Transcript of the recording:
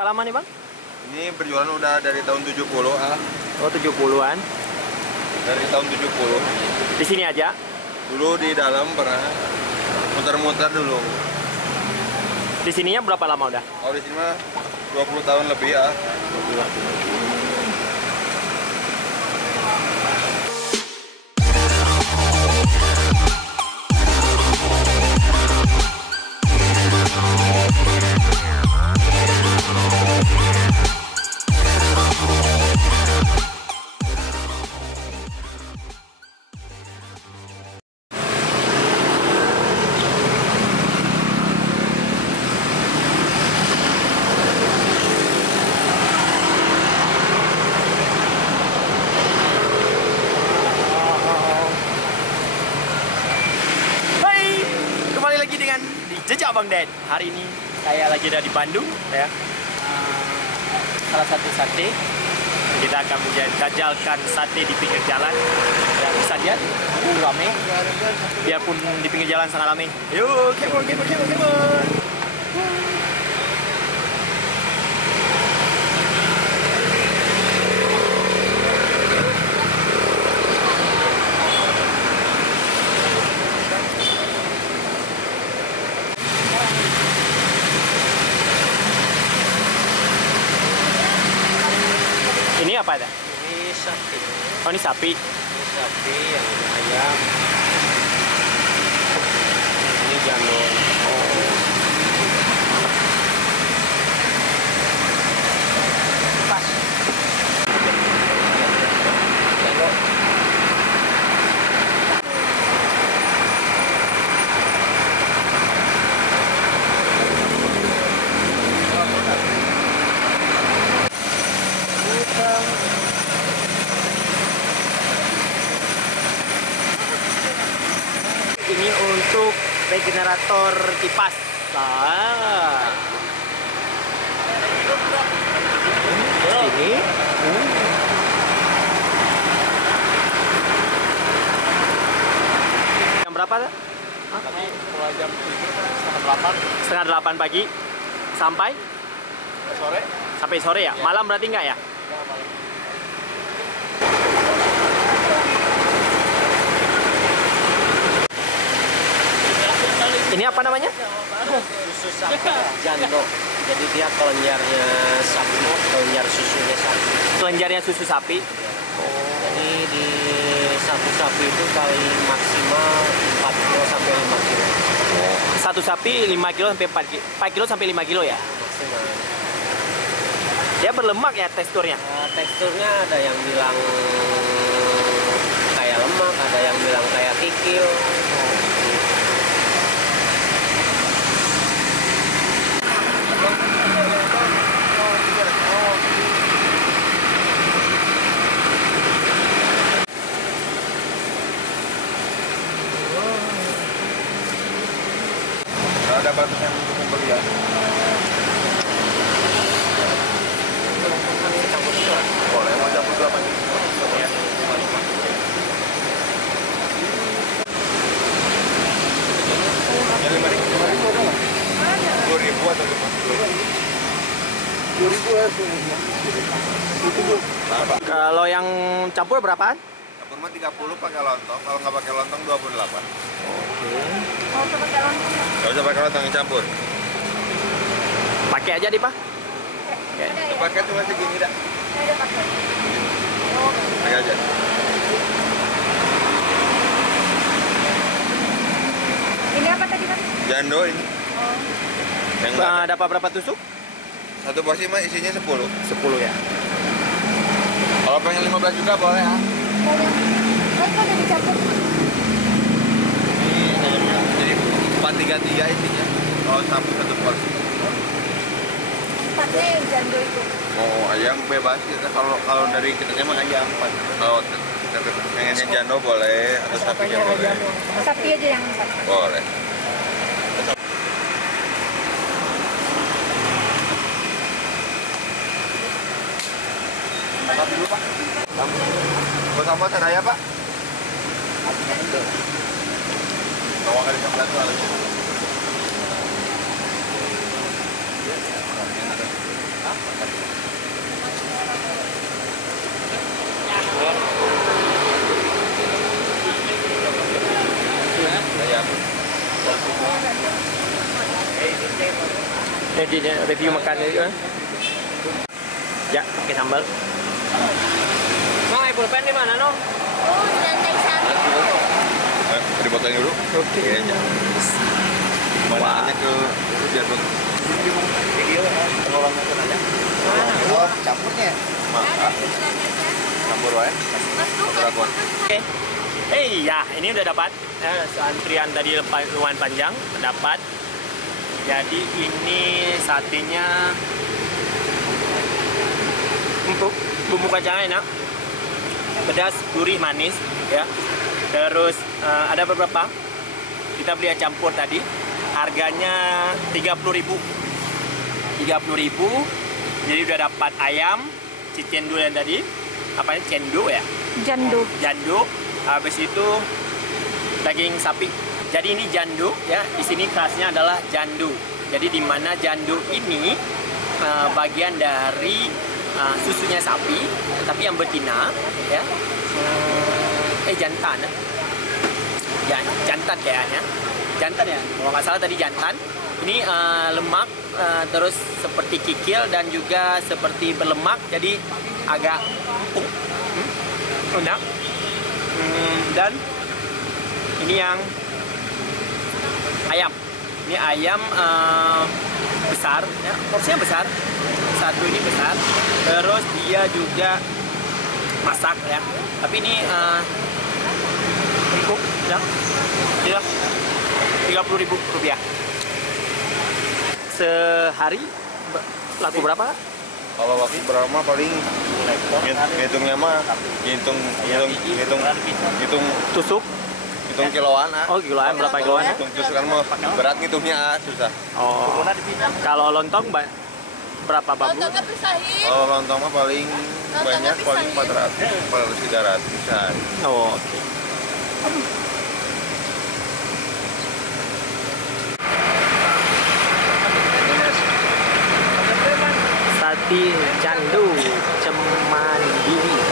Berapa lama nih, Bang? Ini berjualan udah dari tahun 70 ah. Oh, 70-an. Dari tahun 70. Di sini aja? Dulu di dalam pernah muter-muter dulu. Di sininya berapa lama udah? Oh, di sini mah 20 tahun lebih ya. Jejak Bang Den. Hari ini saya lagi ada di Bandung ya. Salah satu sate. Kita akan menjajalkan sate di pinggir jalan. Ya bisa lihat rame. Biarpun di pinggir jalan sangat rame. Yuk, come on. Ini apa ada? Ini sapi. Oh, ini sapi. Ini sapi, yang ini ayam. Ini jandol. Pas. Jandol. Ini untuk regenerator kipas. Ini. Jam berapa? Tadi mulai jam 7, setengah 7:30 pagi sampai sore. sampai sore ya? Malam berarti enggak ya? Malam. Ini apa namanya? Susu sapi jandol. Jadi dia kelenjarnya sapi, kelenjar susunya sapi. Kelenjarnya susu sapi. Jadi di satu sapi itu kali maksimal 4 kilo sampai 5 kilo. Satu sapi 5 kilo sampai 4 kilo sampai 5 kilo ya? Maksimal. Dia berlemak ya teksturnya? Teksturnya ada yang bilang kayak lemak, ada yang bilang kayak kikil. Ada batasnya untuk pembelian. Boleh, mau campur berapa nih? Ya. Yang 5.000 ada nggak? 2.000 atau 50.000? Berapa? Kalau yang campur berapaan? Campur mah 30 pakai lontong, kalau nggak pakai lontong 28. Mau coba pakai lontong ya? Nggak usah pakai lontong, yang campur. Pakai aja nih, Pak. Ada ya? Itu pakai cuma segini dah. Saya udah pakai. Oh, Pakai aja. ini apa tadi Mas? Jando ini. Oh, Yang Dapat berapa tusuk? satu porsi mah isinya 10. 10 ya. Kalau pengen 15 juga boleh ya. boleh. Oh, itu udah dicampur. Ini ayamnya jadi 433 isinya. Kalau campur satu porsi. Empatnya yang jando itu. Mau ayam bebas kita kalau dari kita emang ayam 4. Kalau pengen yang jando boleh atau sapinya boleh. Sapi aja yang 4. Boleh. Apa dulu Pak? Bersama saya Pak. Bawa kali 11 lagi. Ayam. Ini dia review makan juga. Ya, pakai sambal. Mau pulpen di mana, no? Oh, di lantai satu. Dipotong dulu. Oke. Iya aja. Mananya ke biar video pengolahnya ke nanya. Oh, campurnya. Campur wae. Campur aku. Oke. Ya, ini udah dapat. Antrian tadi lumayan panjang, dapat. Jadi ini satenya empuk, bumbu kacangnya enak, pedas, gurih, manis, ya. Terus ada beberapa. Kita beli campur tadi. Harganya 30.000. 30.000. Jadi udah dapat ayam, cicendu yang tadi. Apa ini? Cendu ya? Jandu. Jandu. Habis itu daging sapi. Jadi ini jandu ya. Di sini khasnya adalah jandu. Jadi di mana jandu ini bagian dari susunya sapi, tapi yang betina ya. Jantan. Ya, jantan kayaknya. Jantan ya. Kalau nggak salah tadi jantan. Ini lemak terus seperti kikil dan juga seperti berlemak. Jadi agak empuk. Enak. Dan ini yang ayam. Ini ayam besar, ya, porsinya besar. Satu ini besar. Terus dia juga masak ya. Tapi ini empuk ya. Dia 30.000 rupiah. Sehari laku berapa? Kalau waktu berapa paling ngitungnya mah hitung Tusuk? kiloan ah. Oh, kiloan berapa kiloan? Hitung tusuk kan mah berat ngitungnya susah. Oh. Kalau lontong berapa babu? Kalau lontong mah paling banyak paling 400 300 bisa. Oh, oke. Sate Jandu Cemandiri.